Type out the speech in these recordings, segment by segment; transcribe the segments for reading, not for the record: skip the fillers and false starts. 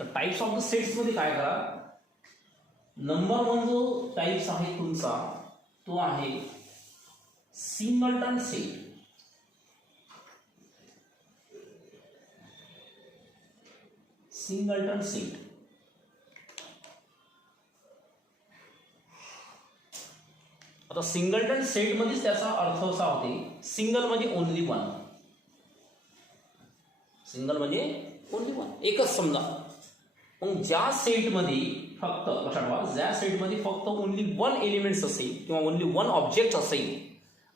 तर types of the sets मध्ये काय करा, नंबर वन जो टाइप्स आहे तुमचा तो आहे सिंगलटन सेट. सिंगलटन सेट आता सिंगलटन सेट मध्येच त्याचा अर्थ असा होते, सिंगल म्हणजे ओनली वन. सिंगल म्हणजे ओनली वन, एकच समजा. मग ज्या सेटमध्ये फक्त लक्षात ठेवा, ज्या सेटमध्ये फक्त ओनली वन एलिमेंट्स असेल किंवा ओनली वन ऑब्जेक्ट असेल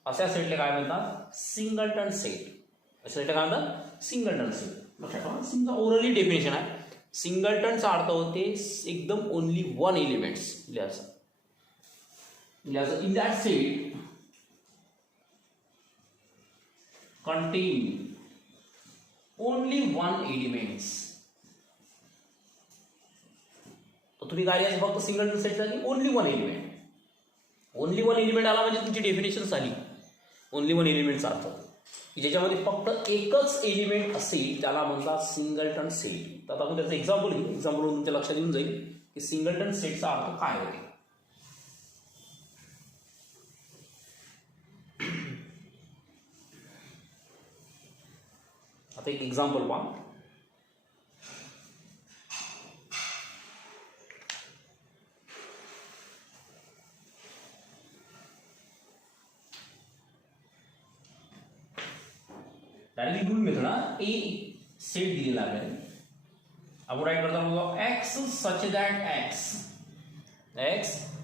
अशा सेटला काय म्हणतात, सिंगलटन सेट. अशा सेटला काय म्हणतात, सिंगलटन सेट. लक्षात ठेवा, समजा ओरली डेफिनेशन आहे. सिंगलटनचा अर्थ होते एकदम only one elements. in that set contain only one elements. तर तुम्ही काय लिहायचं फक्त सिंगलटन सेटचा की only one element. Only one element आला म्हणजे तुमची डेफिनेशन झाली ओनली वन एलिमेंटचा अर्थ की ज्याच्यामध्ये फक्त एकच एलिमेंट असेल त्याला म्हणतात सिंगलटन सेट. तर आता आपण त्याचं एक्झाम्पल घेऊ. एक्झाम्पल तुमच्या लक्षात येऊन जाईल की सिंगलटन सेटचा अर्थ काय होते. आता एक एक्झाम्पल पहा. Directly rule method a set दिलेला आहे. आपण राईट करता x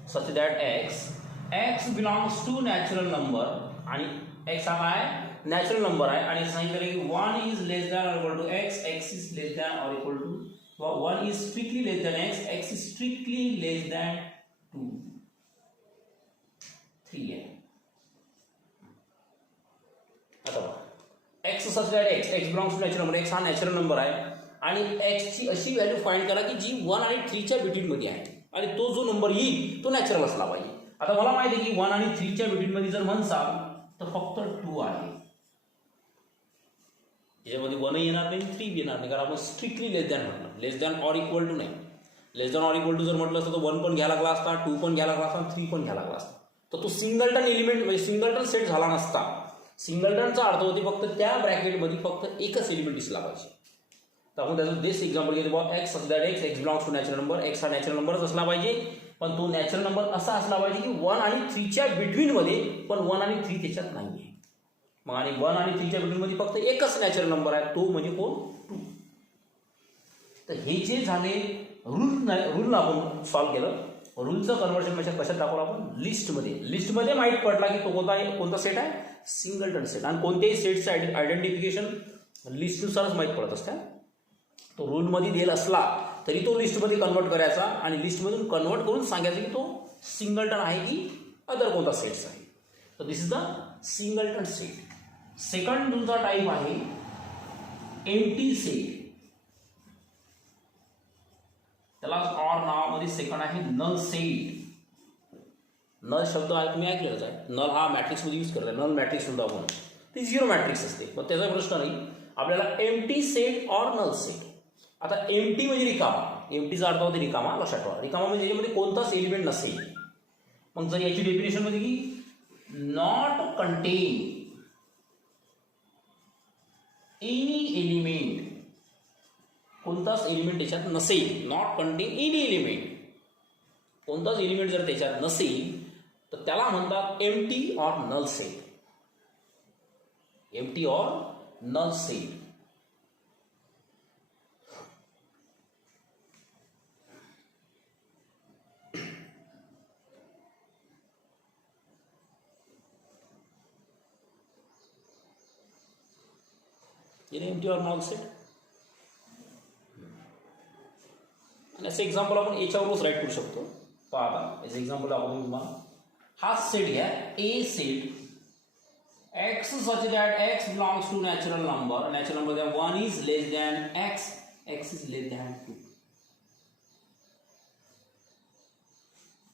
such that x belongs to natural number आणि एक्स हा काय नॅचरल नंबर आहे आणि सांगितलं की 1 is less than or equal to x, x is less than or equal to 1 is strictly less than x, x is strictly less than 2, 3 आहे. आता x such that x belongs to natural number, x हा natural number आहे आणि x ची अशी value find करा की जी 1 आणि 3 च्या बिटवीन मध्ये आहे आणि तो जो नंबर येईल तो नॅचरल असला पाहिजे. आता मला माहिती आहे की 1 आणि 3 च्या बिटवीन मध्ये जर म्हणसाल तर फक्त 2 आहे. याच्यामध्ये 1 येणार नाही 3 येणार नाही कारण आपण स्ट्रिक्टली लेस दॅन म्हटलं. लेस दॅन ऑर इक्वल टू नाही. लेस दॅन ऑर इक्वल टू जर म्हटलं असतं तर 1 पण घ्यायला लागला असता, 2 पण घ्यायला लागला असता, 3 पण घ्यायला लागला असता. तर तो सिंगलटन एलिमेंट म्हणजे सिंगलटन सेट झाला नसता. सिंगलटनचा अर्थ होते फक्त त्या ब्रॅकेटमध्ये फक्त एकच एलिमेंट दिसला पाहिजे. तर आपण त्याचं बेस्ट एक्झाम्पल घेतो बघा. X such that x belongs to natural number, x हा नॅचरल नंबरच असला पाहिजे पण तो नॅचरल नंबर असा असला पाहिजे की 1 आणि 3 च्या बिटवीन मध्ये, पण 1 आणि 3 त्याच्यात नाहीये. मग आणि 1 आणि 3 च्या बिटवीन मध्ये फक्त एकच नॅचरल नंबर आहे, तो म्हणजे कोण 2. तर हे जे झाले रूल आपण सॉल्व्ह केलं. रूलचं कन्व्हर्शन म्हणजे कशात दाखवलं आपण, लिस्टमध्ये माहीत पडला की तो कोणता सेट आहे, सिंगलटन सेट. आणि कोणत्याही सेटचं आयडेंटिफिकेशन लिस्टनुसारच माहीत पडत असतं. तो रूलमध्ये दिला असला तरी तो लिस्टमध्ये कन्वर्ट करायचा आणि लिस्टमधून कन्वर्ट करून सांगायचं की तो सिंगलटन आहे की अदर कोणता सेट्स आहे. तर this is the singleton set. Second तुमचा टाईप आहे एम्प्टी सेट. त्याला ऑर नावामध्ये सेकंड आहे नल सेट. नल शब्द आहे तुम्ही ऐकलेलाच आहे. नल हा मॅट्रिक्स मध्ये यूज करतात. नल मॅट्रिक्स म्हणतो आपण, ती झिरो मॅट्रिक्स असते. पण त्याचा प्रश्न नाही. आपल्याला empty set or null set. आता एम्प्टी म्हणजे रिकामा. एम्प्टीचा अर्थ होते रिकामा. लक्षात ठेवा, रिकामा म्हणजे याच्यामध्ये कोणताच एलिमेंट नसेल. मग जर याची डेफिनेशन मध्ये की नॉट कंटेन एनी एलिमेंट, कोणताच एलिमेंट त्याच्यात नसेल, नॉट कंटेन एनी एलिमेंट, कोणताच एलिमेंट जर त्याच्यात नसेल तर त्याला म्हणतात empty or null set. Empty or null set. Empty or null set. आणि असं एक्झाम्पल आपण याच्यावरच राईट करू शकतो. तर आता याचं एक्झाम्पल दाखवतो तुम्हाला. हा सेट घ्या, a set X such that x belongs to natural number. Natural number 1 is less than x, x is less than 2.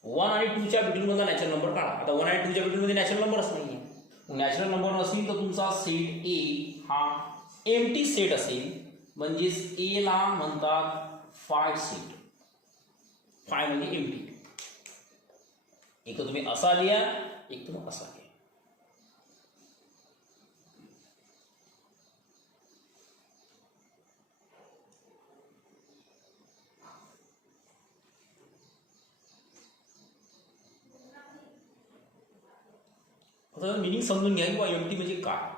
1 आणि 2 च्या बिटवीन मध्ये नॅचरल नंबर काढा. आता 1 आणि 2 च्या बिटवीन मध्ये नॅचरल नंबरच नाहीये. नॅचरल नंबर नसेल तर तुमचा सेट ए हा एम्प्टी सेट असेल. म्हणजेच ए ला म्हणतात फाय सेट. फाय म्हणजे एम्प्टी. एक तर तुम्ही असा लिहा, एक तुम्ही असा लिहा. आता मिनिंग समजून घ्या किंवा एम्प्टी म्हणजे काय.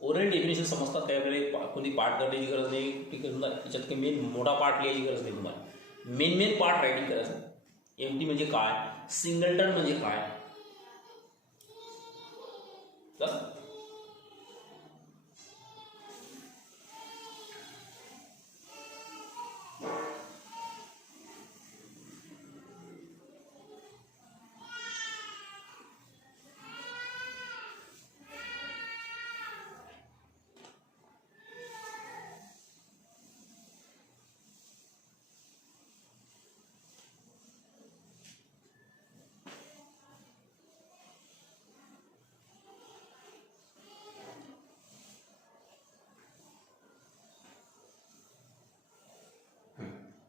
ओरल डेफिनेशन समजतात त्यावेळेला कोणती पार्ट करण्याची गरज नाही. ठीक आहे, त्याच्यात काही मेन मोठा पार्ट लिहायची गरज नाही तुम्हाला. मेन पार्ट रायटिंग करायचं. एम्प्टी म्हणजे काय, सिंगलटन म्हणजे काय.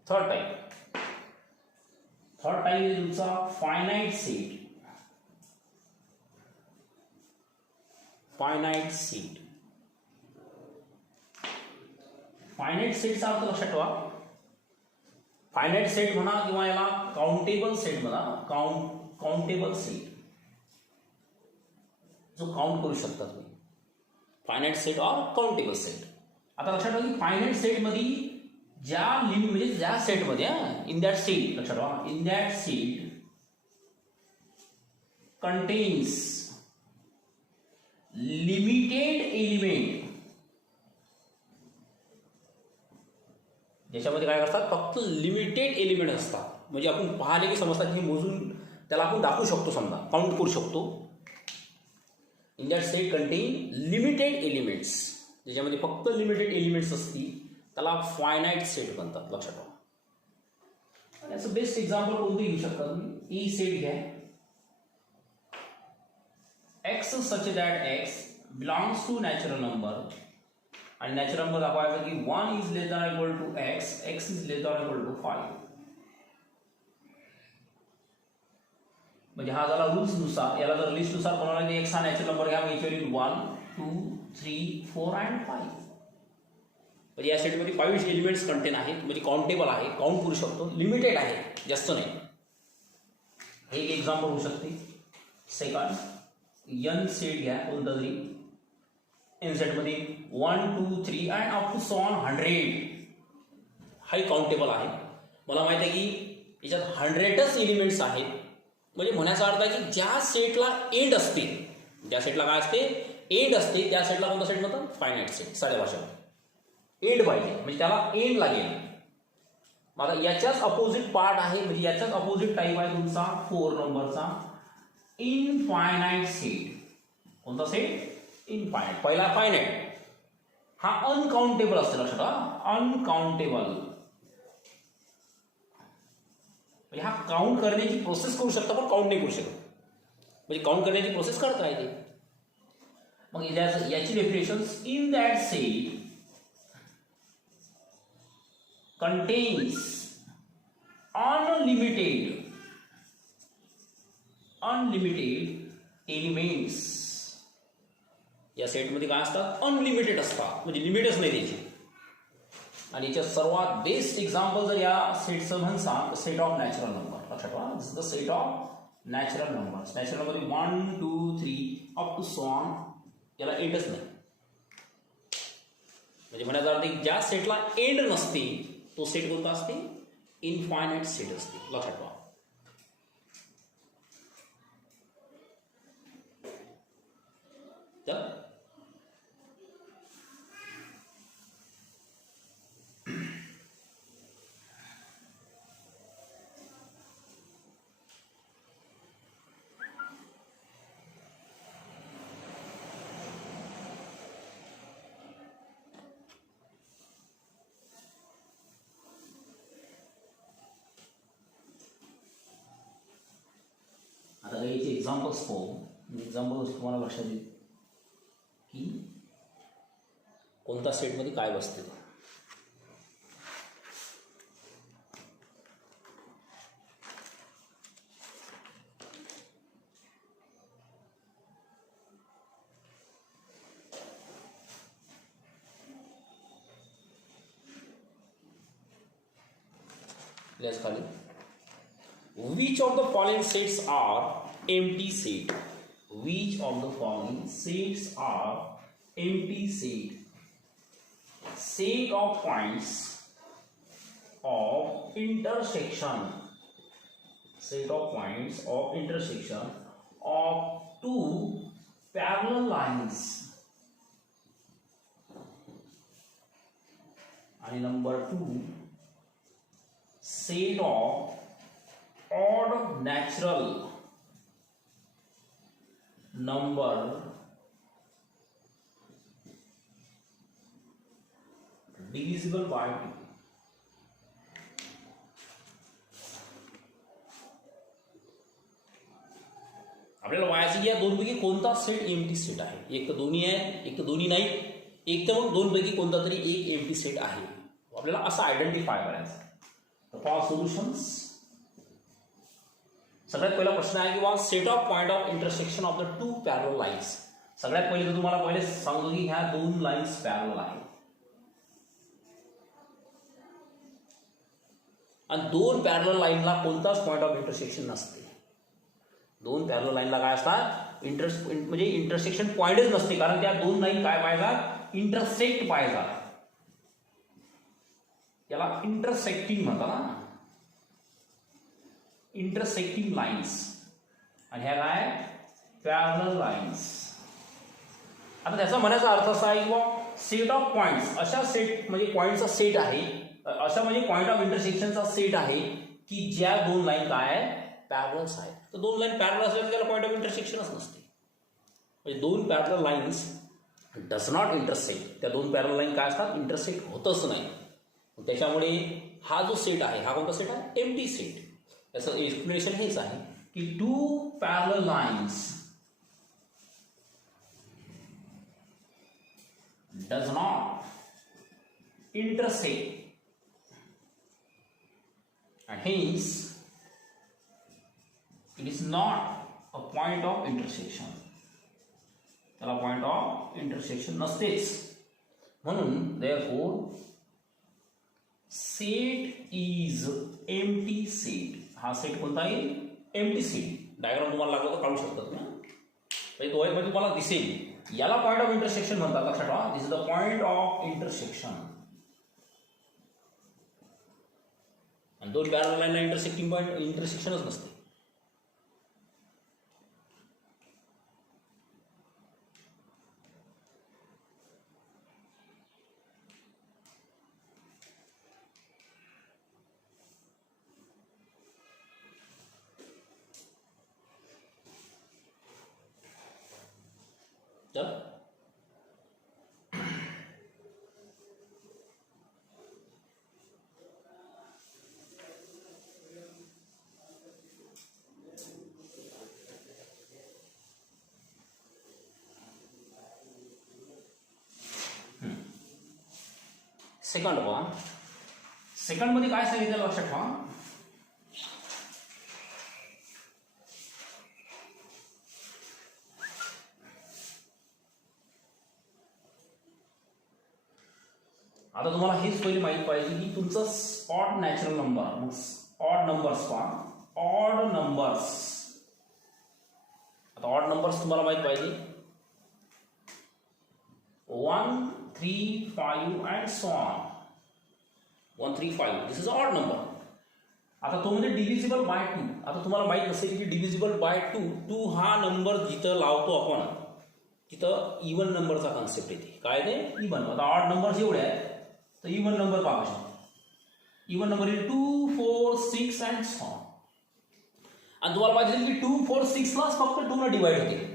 थर्ड टाइप म्हणजे तुमचा फायनाइट सेट. फायनाइट सेटचा अर्थ लक्षात ठेवा. फायनाइट सेट म्हणा किंवा याला काउंटेबल सेट म्हणा. काउंटेबल सेट जो काउंट करू शकता तुम्ही. Finite set or countable set. आता लक्षात ठेवा की फायनाइट सेट मध्ये ज्या म्हणजे ज्या सेटमध्ये इन दॅट सेट लक्षात ठेवा, in that set contains limited element. ज्याच्यामध्ये काय असतात, फक्त लिमिटेड एलिमेंट असतात. म्हणजे आपण पाहिले की समजतात की मोजून त्याला आपण दाखवू शकतो, समजा काउंट करू शकतो. In that set content limited elements. ज्याच्यामध्ये फक्त लिमिटेड एलिमेंट्स असतील त्याला फायनाइट सेट म्हणतात. लक्षात ठेवा. याचं बेस्ट एक्झाम्पल कोणतं घेऊ शकता तुम्ही. ई सेट घ्या. X such that x belongs to natural number. आणि नॅचरल नंबर दाखवायचं की 1 is less than equal to x, x is less than equal to 5. म्हणजे हा झाला रूल्स नुसार. याला जर लिस्ट नुसार बनवला की एक्स हा नॅचरल नंबर घ्या. मग याच्यावर 1 2 3 4 अँड 5. म्हणजे या सेटमध्ये 5 एलिमेंट्स कंटेन आहेत. म्हणजे काउंटेबल आहे, काउंट करू शकतो. लिमिटेड आहे, जास्त नाही. हे एक एक्झाम्पल होऊ शकते. सेकंड एन सेट घ्या कोणता तरी. एन सेटमध्ये 1 2 3 अँड अप टू 100. हाही काउंटेबल आहे. मला माहिती आहे की याच्यात 100च एलिमेंट्स आहेत. म्हणजे म्हणायचा अर्थ आहे की ज्या सेटला एंड असते, ज्या सेटला काय असते, एंड असते, त्या सेटला कोणता सेट म्हणतात, फायनाइट सेट. साध्या भाषेमध्ये एंड पाहिजे म्हणजे त्याला एंड लागेल. आता याच्याच अपोजिट पार्ट आहे, म्हणजे याच्याच अपोजिट टाईप आहे तुमचा 4 नंबरचा इनफायनाइट सेट. कोणता सेट, इनफायनाइट. पहिला फायनाइट हा अनकाउंटेबल असते. लक्षात ठेवा, अनकाउंटेबल. म्हणजे हा काउंट करण्याची प्रोसेस करू शकता पण काउंट नाही करू शकत. म्हणजे काउंट करण्याची प्रोसेस करता येते. मग याची definition in that set contains unlimited elements. या सेटमध्ये काय असतात, अनलिमिटेड असतात. म्हणजे लिमिटच नाही त्याची. आणि याच्या सर्वात बेस्ट एक्झाम्पल जर या सेटचं म्हणसाल सेट ऑफ नॅचरल नंबर. लक्षात ठेवा, this is the set of natural numbers. Natural नंबरमध्ये 1 2 3 अप टू सो ऑन. याला एंडच नाही. म्हणजे म्हणायचा अर्थ ज्या सेटला एंड नसते तो सेट कोणता असते, इनफायनाइट सेट असते. लक्षात ठेवा. आता याचे एक्झाम्पल्स पाहू. एक्झाम्पल्स तुम्हाला लक्षात येईल की कोणत्या सेटमध्ये काय बसते. लिहायचं खाली. Which of the following sets are empty set? Which of the following sets are empty set? Set of points of intersection. Set of points of intersection of two parallel lines. And number 2, set of odd natural number divisible by 2. आपल्याला वायाची या दोनपैकी कोणता set empty set आहे. एक तर दोन्ही आहे, एक तर दोन्ही नाही, एक तर मग दोनपैकी कोणता तरी एक एम्प्टी सेट आहे. आपल्याला असं आयडेंटिफाय करायचं. तर फॉर सोल्युशन्स सगळ्यात पहिला प्रश्न आहे की set of point of intersection of the two parallel lines. सगळ्यात पहिले तर तुम्हाला पहिले सांगतो की ह्या दोन लाईन्स पॅरलल आहेत आणि दोन पॅरलल लाईनला कोणताच पॉइंट ऑफ इंटरसेक्शन नसते. दोन पॅरलल लाईनला काय असतात म्हणजे इंटरसेक्शन पॉइंटच नसते, कारण त्या दोन लाईन काय पाहिजात इंटरसेक्ट पाहिजात. याला इंटरसेक्टिंग म्हणतात ना, इंटरसेक्टिंग लाईन्स. आणि ह्या काय पॅरलल लाईन्स. आता त्याचा म्हणायचा अर्थ असा आहे की सेट ऑफ पॉइंट्स अशा सेट म्हणजे पॉइंटचा सेट आहे, अशा म्हणजे पॉइंट ऑफ इंटरसेक्शनचा सेट आहे की ज्या दोन लाईन काय आहे पॅरलल्स आहेत. तर दोन लाईन पॅरलल असल्या त्याला पॉइंट ऑफ इंटरसेक्शनच नसते. म्हणजे दोन parallel lines does not intersect. त्या दोन पॅरलल लाईन काय असतात इंटरसेक्ट होतच नाही. त्याच्यामुळे हा जो सेट आहे हा कोणता सेट आहे एम्प्टी सेट. त्याचं एक्सप्लेनेशन हेच आहे की two parallel lines does not intersect and hence it is not a point of intersection. त्याला पॉइंट ऑफ इंटरसेक्शन नसतेच. म्हणून therefore set is empty set. हा सेट कोणता आहे एम्प्टी सेट. डायग्राम तुम्हाला लागलं तर काढू शकतात ना, म्हणजे तुम्हाला दिसेल. याला पॉइंट ऑफ इंटरसेक्शन म्हणतात. लक्षात ठेवा, this is the point of intersection. आणि दोन पॅरलल लाईनला इंटरसेक्टिंग पॉइंट इंटरसेक्शनच नसते. सेकंड पहा. सेकंड मध्ये काय सांगितलं लक्षात ठेवा. आता तुम्हाला हेच पहिले माहित पाहिजे की तुमचं odd natural number. Odd numbers पहा. Odd numbers. आता ऑड नंबर्स तुम्हाला माहित पाहिजे 1, 3, 5 and so on. 1, 3, 5 this is odd number. आता तो म्हणजे डिव्हिजिबल बाय 2. आता तुम्हाला माहित नसेल की डिव्हिजिबल बाय 2 हा नंबर जिथं लावतो आपण तिथं इवन नंबरचा कॉन्सेप्ट येते. काय ते इवन. आता ऑड नंबर्स एवढे आहेत तर इवन नंबर पाहू शकतो. Even number is 2, 4, 6 and so on. आणि तुम्हाला माहिती की 2, 4, 6 ला फक्त 2 ने डिवाइड होते.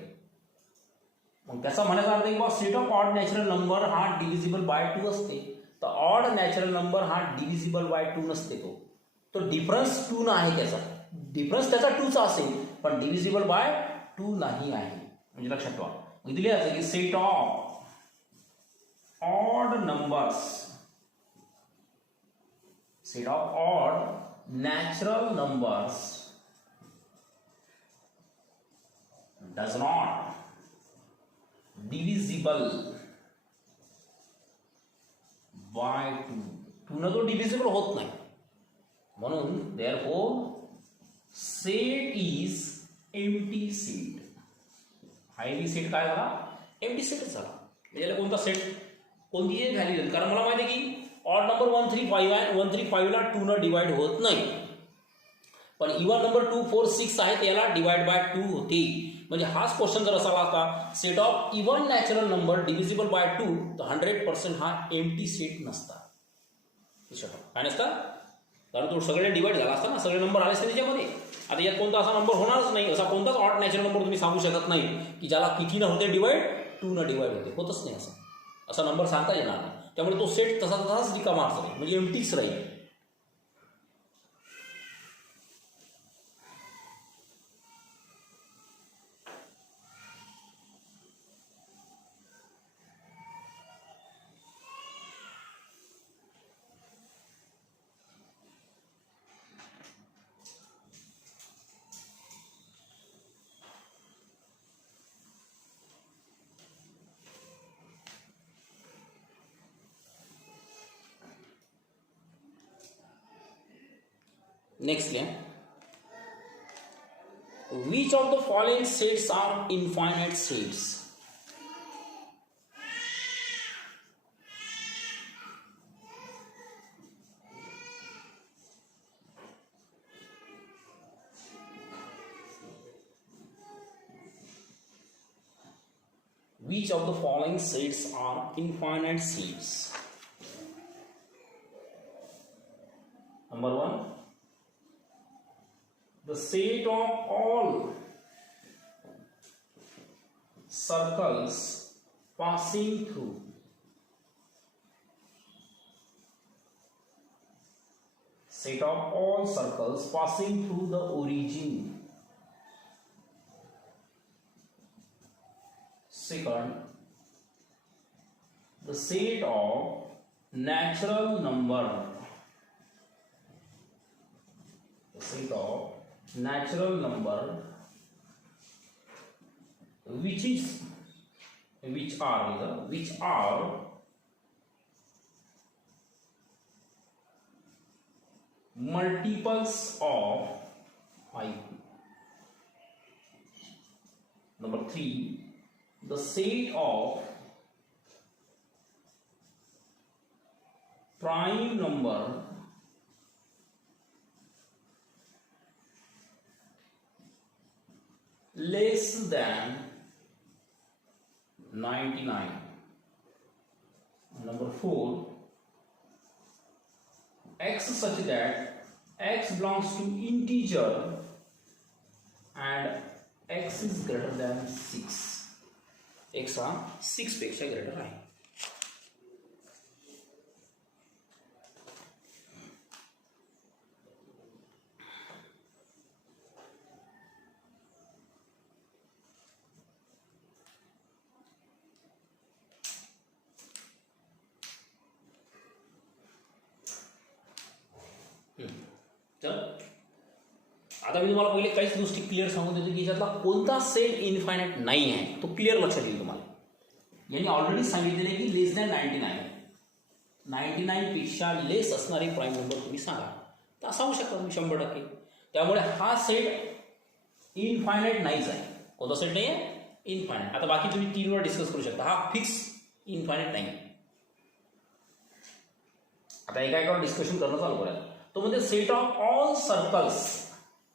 मग त्याचा म्हणायचा अर्थ की set of odd natural number हा डिव्हिजिबल बाय 2 असते. तर ऑड नॅचरल नंबर हा डिव्हिजिबल बाय 2 नसते. तो डिफरन्स 2 ना आहे. त्याचा डिफरन्स त्याचा 2 चा असेल पण डिव्हिजिबल बाय 2 नाही आहे. म्हणजे लक्षात ठेवा. दिले आहे की set of odd numbers, set of odd natural numbers does not divisible by 2. 2 ना तो डिव्हिजिबल होत नाही. म्हणून therefore set is empty set. Highly set काय झाला? एम्प्टी सेटच झाला. याला कोणता सेट, कोणती जे व्हॅल्यू, कारण मला माहिती आहे की ऑड नंबर 1 3 5 आहे, 1 3 5 ला 2 न डिवाइड होत नाही, पण इवन नंबर 2 4 6 आहे त्याला डिवाइड बाय 2 होते. म्हणजे हाच क्वेश्चन जर असा असता set of even natural number divisible by 2 तर 100% हा एम्प्टी सेट नसता. काय नसता? कारण तो सगळे डिवाइड झाला असता ना, सगळे नंबर आले असते त्याच्यामध्ये. आता यात कोणता असा नंबर होणारच नाही, असा कोणताच ऑड नॅचरल नंबर तुम्ही सांगू शकत नाही की ज्याला किती न होते डिवाइड, 2 न डिवाइड होते, होतच नाही. असा नंबर सांगता येणार नाही. त्यामुळे तो सेट तसाच रिकामा असतो, म्हणजे एम्प्टीच राहील. Next line. Which of the following sets are infinite sets? Which of the following sets are infinite sets? Number 1, the set of all circles passing through the origin. Second, the set of natural number which are multiples of I. Number 3, the set of prime number less than 99. Number 4, x such that x belongs to integer and x is greater than 6. x हा 6 पेक्षा greater आहे. तर आता मी तुम्हाला पहिले काहीच गोष्टी clear सांगून देतो की याच्यातला कोणता सेट इनफायनाइट नाही आहे, तो क्लिअर लक्षात येईल तुम्हाला. यांनी ऑलरेडी सांगितलेलं आहे की लेस दॅन 99 पेक्षा लेस असणारे प्राईम नंबर तुम्ही सांगा, तर सांगू शकता तुम्ही 100%. त्यामुळे हा सेट इनफायनाइट नाहीच आहे. कोणता सेट नाही आहे? इनफायनाइट. आता बाकी तुम्ही 3 वर डिस्कस करू शकता, हा फिक्स इनफायनाइट नाही. आता एका डिस्कशन करणं चालू करायला. तो म्हणजे सेट ऑफ ऑल सर्कल्स,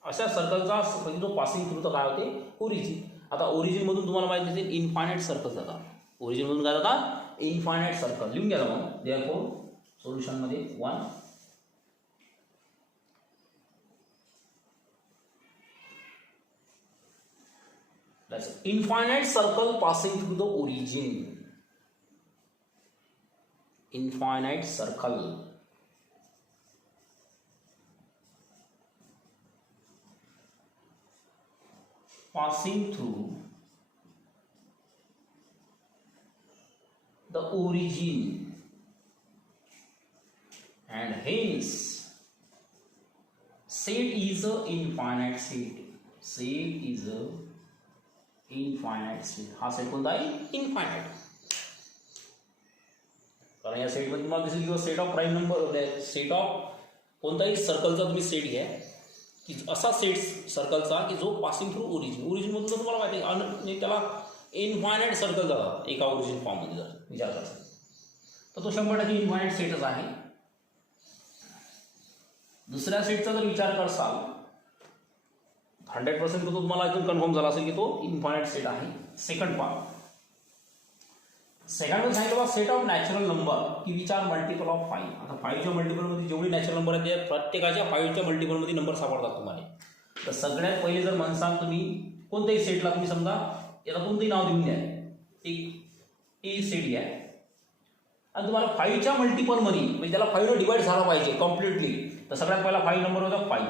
अशा सर्कलचा जो पासिंग थ्रू तर काय होते? ओरिजिन. आता ओरिजिन मधून तुम्हाला माहिती असेल इनफायनाइट सर्कल जातात. ओरिजिन मधून काय जातात? Infinite circle. लिहून घ्या मग. देअरफॉर सोल्युशन मध्ये 1, infinite circle passing through the origin. Infinite circle passing through the origin, and hence set is a infinite set. Set is a infinite set. हा set कोणता आहे? इनफायनाइट. कारण या सेट मध्ये तुम्हाला दिसेल की set of prime number, set of कोणताही सर्कलचा तुम्ही सेट घ्या की असा सेट सर्कलचा की जो पासिंग थ्रू ओरिजिनमधून जर तुम्हाला माहिती आहे त्याला इनफायनाईट सर्कल जातात एका ओरिजिन फॉर्ममध्ये जर विचार करायचा तर तो 100% इनफायनाईट सेटच आहे. दुसऱ्या सेटचा जर विचार करसाल 100% तो तुम्हाला एकदम कन्फर्म झाला असेल की तो इनफायनाईट सेट आहे. सेकंड पार्ट सेकंड सांगितलं सेट ऑफ नॅचरल नंबर की विच आर मल्टिपल ऑफ 5. आता 5च्या मल्टिपलमध्ये जेवढे नॅचरल नंबर आहेत त्या प्रत्येकाच्या 5च्या मल्टिपलमध्ये नंबर सापडतात तुम्हाला. तर सगळ्यात पहिले जर म्हणसाल तुम्ही कोणत्याही सेटला तुम्ही समजा याला कोणतंही नाव देऊन द्या एक ए सेट घ्या आणि तुम्हाला 5च्या मल्टिपलमध्ये म्हणजे त्याला 5ने डिवाइड झाला पाहिजे कम्प्लिटली. तर सगळ्यात पहिला 5 नंबर होता 5,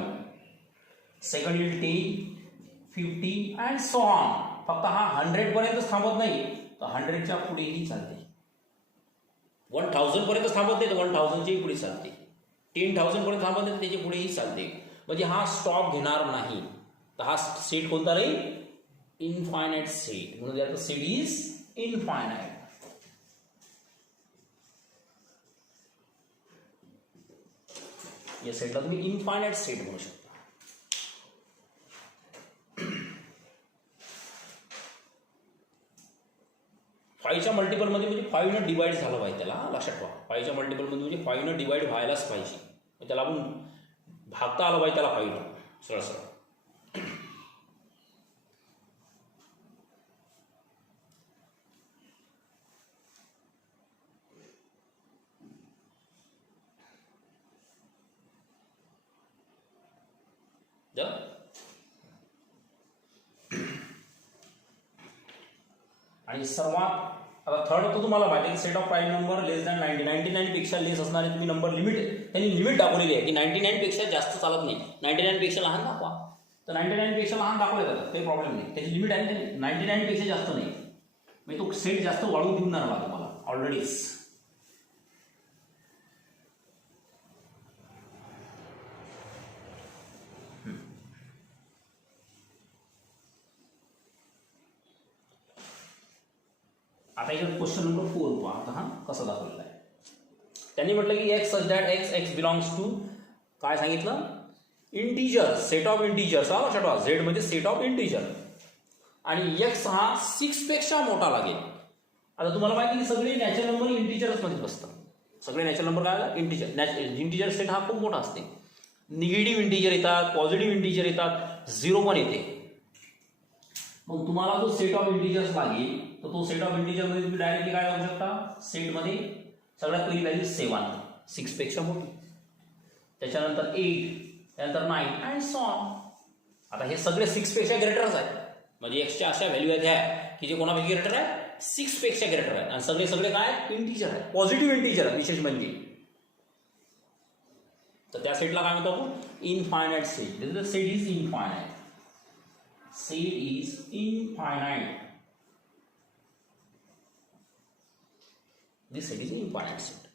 सेकंड येईल 10, 50 अँड सो ऑन. फक्त हा 100 पर्यंत थांबत नाही तर 100च्या पुढेही चालते. 1000 पर्यंत थांबत नाही तर 1000च्याही पुढे चालते. 10,000 पर्यंत थांबत नाही तर त्याच्या पुढेही चालते. म्हणजे हा स्टॉप घेणार नाही. तर हा सेट कोणता राहील इनफायनाईट सेट. म्हणून त्याचा सेट इज इनफायनाईट. या सेटला तुम्ही इनफायनाईट सेट म्हणू शकता. फाईव्हच्या मल्टिपलमध्ये म्हणजे 5ने डिवाइड झालं पाहिजे. त्याला लक्षात ठेवा 5च्या मल्टिपलमध्ये म्हणजे 5ने डिवाइड व्हायलाच पाहिजे. त्याला आपण भागता आलं पाहिजे त्याला 5 सरळ सरळ. आणि सर्वात आता थर्ड होतं तुम्हाला माहिती आहे set of prime number less than 99 पेक्षा लेस असणारे तुम्ही नंबर लिमिट त्यांनी लिमिट दाखवलेली आहे की 99 पेक्षा जास्त चालत नाही. 99 पेक्षा लहान दाखवा तर 99 पेक्षा लहान दाखवले जातात काही प्रॉब्लेम नाही. त्याची लिमिट आहे 99 पेक्षा जास्त नाही. म्हणजे तो सेट जास्त वाढवून घेऊन जाणार मला तुम्हाला ऑलरेडीच. आता इकडे क्वेश्चन नंबर 4 पहा. आता हा कसा दाखवलेला आहे. त्यांनी म्हटलं की x such that x belongs to काय सांगितलं इंटिजर सेट ऑफ इंटिजर्स. हा लक्षात ठेवा झेड मध्ये सेट ऑफ इंटिजर आणि एक्स हा 6 पेक्षा मोठा लागेल. आता तुम्हाला माहिती की सगळे नॅचरल नंबर इंटिजरच मध्ये बसतात. सगळे नॅचरल नंबर काय इंटिजर सेट हा खूप मोठा असते. निगेटिव्ह इंटिजर येतात, पॉझिटिव्ह इंटिजर येतात, 0 पण येते. मग तुम्हाला जो सेट ऑफ इंटिजर्स लागेल तर तो सेट ऑफ इंटिजर मध्ये तुम्ही डायरेक्टली काय करू शकता सेट मध्ये सगळ्यात पहिली व्हॅल्यू 7 6 पेक्षा मोठी, त्याच्यानंतर 8, त्यानंतर 9 अँड सो ऑन. आता हे सगळे 6 पेक्षा ग्रेटरच आहेत. म्हणजे एक्सच्या अशा व्हॅल्यू आहेत ह्या की जे कोणापैकी ग्रेटर आहे 6 पेक्षा ग्रेटर आहे. आणि सगळे सगळे काय इंटिजर आहे, पॉझिटिव्ह इंटिजर आहे विशेष म्हणजे. तर त्या सेटला काय म्हणतो आपण infinite set. Set is infinite. Set is infinite. This set is an infinite set.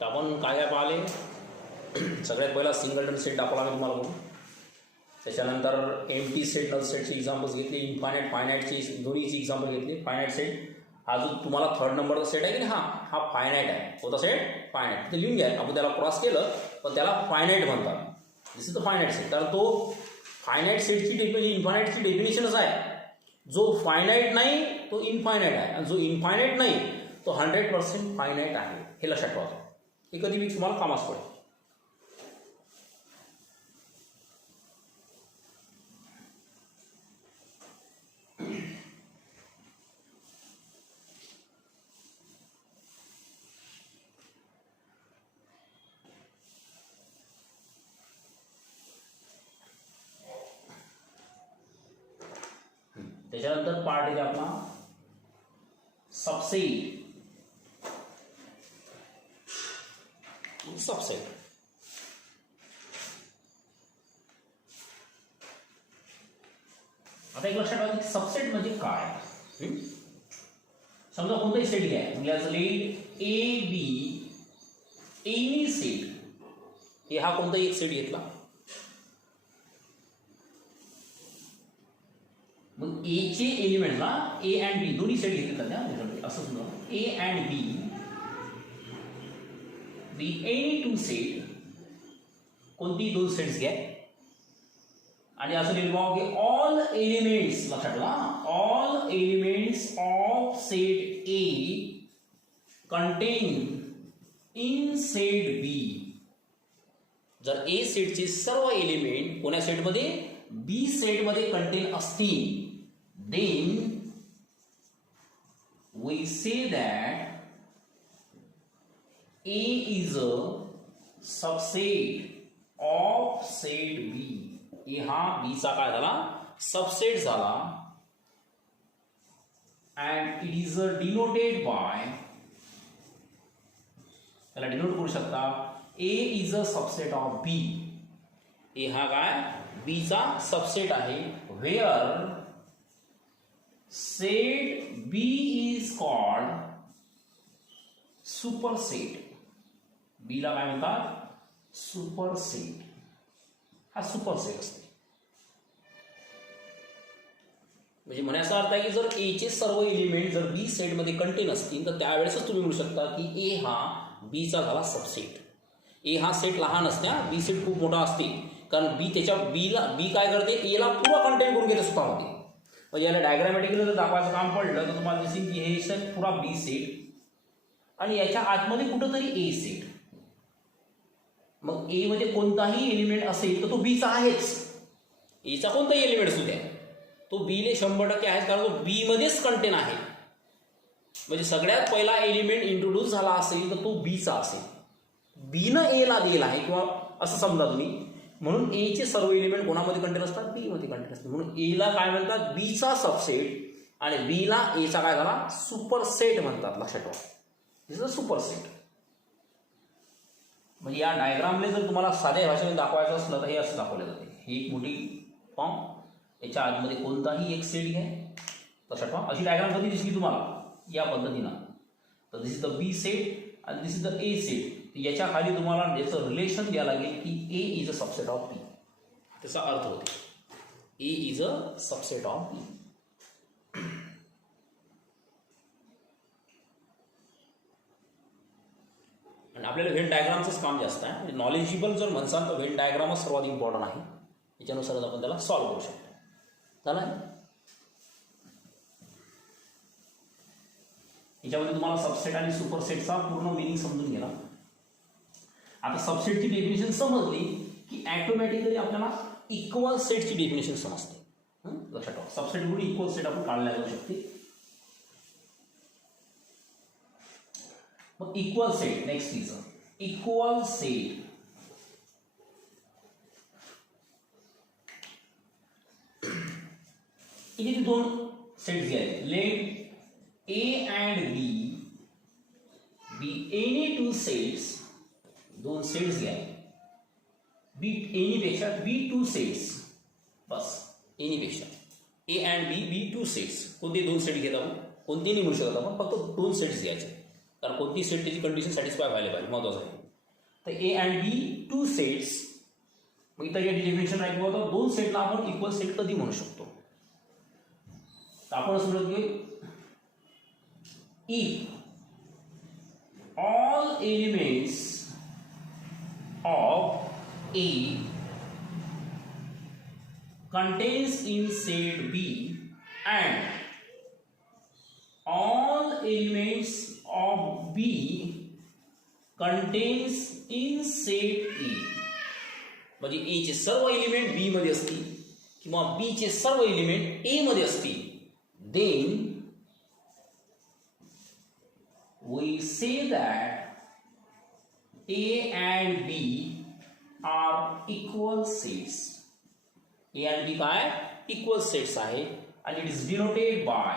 तर आपण काय काय पाहिले सगळ्यात पहिला सिंगलटन सेट दाखवला मी तुम्हाला म्हणून. त्याच्यानंतर एम्प्टी सेट नल सेटचे एक्झाम्पल्स घेतले. इनफायनाईट फायनाईटची दोन्हीची एक्झाम्पल घेतली. फायनाईट सेट हा जो तुम्हाला थर्ड नंबरचा सेट आहे की हा फायनाईट आहे. कोणता सेट फायनाईट. ते लिहून घ्या. आपण त्याला क्रॉस केलं पण त्याला फायनाईट म्हणतात. दिस इज द फायनाईट सेट. तर तो फायनाईट सेटची इनफायनाईटची डेफिनेशनच आहे. जो फायनाईट नाही तो इनफायनाईट आहे आणि जो इनफायनाईट नाही तो 100% फायनाईट आहे. हे लक्षात ठेवा. हे कधी मी तुम्हाला कामास पडेल. त्याच्यानंतर पार्ट आहे आपला सबसेट. सबसेट आता एक लक्षात ठेवा सबसेट म्हणजे काय. समजा कोणताही सेट घ्या म्हणजे let A be any set. हे हा कोणताही एक सेट घेतला मग ए चे एलिमेंट ना ए अँड बी दोन्ही सेट घेतले त्याच्यामध्ये असं समजा A and B be any two set कोणती दोन सेट्स घ्या आणि असं लिहिलं की ऑल एलिमेंट्स लक्षात ठेवा all elements of set A contain in set B जर ए सेटचे सर्व एलिमेंट कोण्या सेटमध्ये बी सेटमध्ये कंटेन असतील then we say that A is a subset of set B. A हा B चा काय झाला सबसेट झाला and it is denoted by त्याला डिनोट करू शकता A is a subset of B. A हा काय B चा सबसेट आहे where set B is called superset. B ला काय म्हणतात superset. हा superset असते म्हणजे म्हणायचा अर्थ आहे की जर A चे सर्व एलिमेंट जर B सेट मध्ये कंटेन असतील तर त्यावेळेसच तुम्ही म्हणू शकता की A हा B चा झाला सबसेट. A हा सेट लहान असते B सेट खूप मोठा असते कारण B त्याच्या B काय करते A ला पुरा कंटेन करून घेते स्वतःमध्ये. म्हणजे याला डायग्रामॅटिकली जर दाखवायचं काम पडलं तर तुम्हाला दिसेल की हे सेट पुरा बी सेट आणि याच्या आतमध्ये कुठंतरी ए सेट. मग ए मध्ये कोणताही एलिमेंट असेल तर तो बीचा आहेच. एचा कोणताही एलिमेंट असू द्या तो बीले 100% आहे कारण तो बी मध्येच कंटेन आहे. म्हणजे सगळ्यात पहिला एलिमेंट इंट्रोड्यूस झाला असेल तर तो बीचा असेल. बीनं ए ला दिला आहे किंवा असं समजा तुम्ही म्हणून ए चे सर्व एलिमेंट कोणामध्ये कंटेन असतात बी मध्ये कंटेन असतात म्हणून ए ला काय म्हणतात बी चा सबसेट आणि बी ला ए चा काय झाला सुपरसेट म्हणतात. लक्षात ठेवा दिस इज अ सुपरसेट. म्हणजे या डायग्रामला जर तुम्हाला साध्या भाषेमध्ये दाखवायचं असलं तर हे असं दाखवलं जाते. ही एक मोठी फॉर्म याच्या आतमध्ये कोणताही एक सेट घ्या. लक्षात ठेवा अशी डायग्राम कधी दिसली तुम्हाला या पद्धतीनं तर this is the B set आणि दिस इज द ए सेट. याच्या खाली तुम्हाला याचं रिलेशन द्यावं लागेल की ए इज अ सबसेट ऑफ बी. त्याचा अर्थ होतो ए इज अ सबसेट ऑफ बी. आणि आपल्याला व्हेन डायग्रामचंच काम जास्त आहे म्हणजे नॉलेजेबल जर म्हणसाल तर व्हेन डायग्रामच सर्वात इम्पॉर्टंट आहे. याच्यानुसारच आपण त्याला सॉल्व्ह करू शकतो. झालं याच्यामध्ये तुम्हाला सबसेट आणि सुपरसेटचा पूर्ण मिनिंग समजून गेला. आता सबसेटची डेफिनेशन समजली की ऑटोमॅटिकली आपल्याला इक्वल सेटची डेफिनेशन समजते. लक्षात ठेवा सबसेट म्हणून इक्वल सेट आपण काढल्या जाऊ शकते. मग equal set next is equal set. इथे दोन सेट्स घ्यायचे let A and B any two sets दोन सेट्स घ्या बी एनी पेक्षा बी टू सेट्स बस एनी पेक्षा A and B two sets कोणते दोन सेट घेत आपण कोणतेही नाही म्हणू शकत आपण फक्त दोन सेट्स घ्यायचे कारण कोणती सेट त्याची कंडिशन सॅटिस्फाय व्हायला पाहिजे महत्वाचं आहे. तर A and B two sets मग इथं या डेफिनेशन ऐकलं होतं दोन सेटला आपण इक्वल सेट कधी म्हणू शकतो तर आपण असं म्हणतो की if all elements of A contains in set B and all elements of B contains in set A म्हणजे A चे सर्व एलिमेंट B मध्ये असतील किंवा B चे सर्व एलिमेंट A मध्ये असतील then we say that A and B are equal sets. A and B काय equal sets आहे and it is denoted by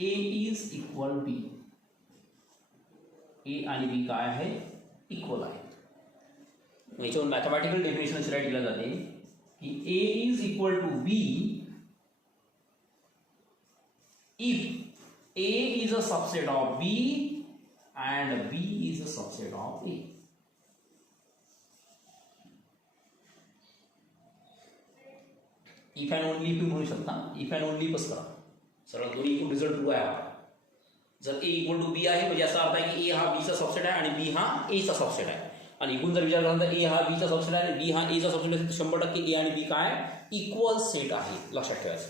A is equal B. A आणि B काय आहे इक्वल आहे. याच्यावर मॅथमॅटिकल डेफिनेशन अशी राईट केलं जाते की A is equal to B if A is a subset of B and B is a subset of A. If and only if म्हणू शकता, इफ अँड ओनली बस करा, सरळ दोन्ही इक्वल रिझल्ट ट्रू आहे. जर ए इक्वल टू बी आहे म्हणजे याचा अर्थ आहे की ए हा बीचा सबसेट आहे आणि बी हा एचा सबसेट आहे. आणि इकडून जर विचार केला तर ए हा बीचा सबसेट आहे आणि बी हा एचा सबसेट आहे, 100% ए आणि बी काय इक्वल सेट आहे, लक्षात ठेवायचं.